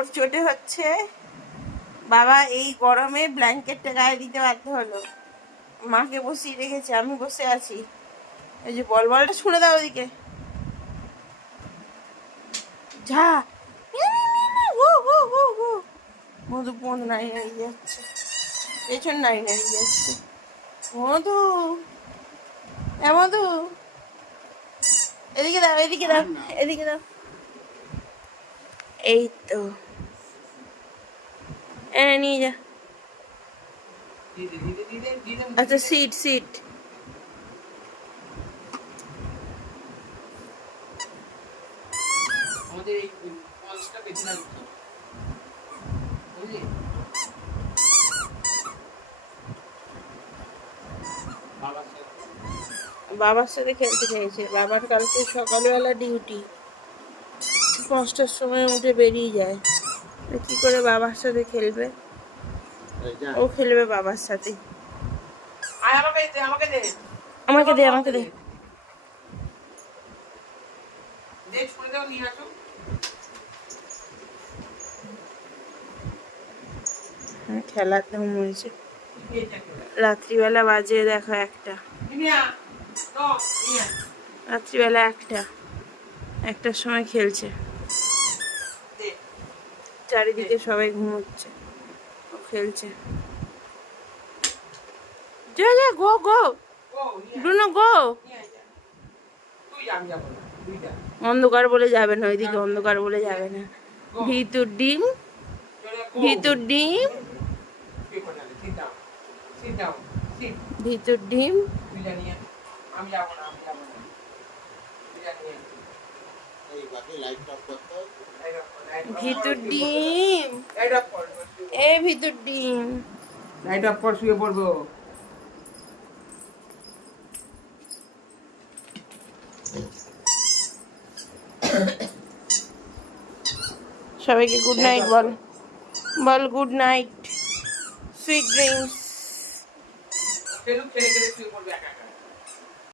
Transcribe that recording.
ওর চোটে হচ্ছে। বাবা এই গরমে ব্ল্যাঙ্কেটটা গায়ে দিতে বাধ্য হলো। মাকে বসিয়ে রেখেছে, আমি বসে আছি। এই যে বলটা ছুঁড়ে দাও ওদিকে। যা মধু বন্ধ নাই যাচ্ছে, পেছন নাই যাচ্ছে। মধু, মধু, এদিকে দাও, এদিকে দাও, এদিকে দাও। এই তো নিয়ে যা। আচ্ছা সিট সিট। বাবার সাথে খেলতে চাইছে। বাবার কালকে সকালবেলা ডিউটি, 5টার সময় উঠে বেরিয়ে যায়। কি করে বাবার সাথে খেলবে? ও খেলবে বাবার সাথে। আমাকে দে, আমাকে দে। খেলার ধুম হয়েছে। রাত্রিবেলা বাজে দেখো 1টা। রাত্রিবেলা 1টার সময় খেলছে। চারিদিকে সবাই ঘুমোচ্ছে, ও খেলছে। যা যা, গো গো ব্রুনো গো। অন্ধকার বলে যাবে না, ওইদিকে অন্ধকার বলে যাবে না। ভিতর ডিম, ভিতর ডিম, ভিতর ডিম। ভিতর ডিম, এ ভিতর ডিম। লাইট অফ কর, শুয়ে পড়বো। সবাইকে গুড নাইট বল, বল গুড নাইট, সুইট ড্রিমস। খেলুক, খেলে খেলে শুয়ে পড়বে একা একা।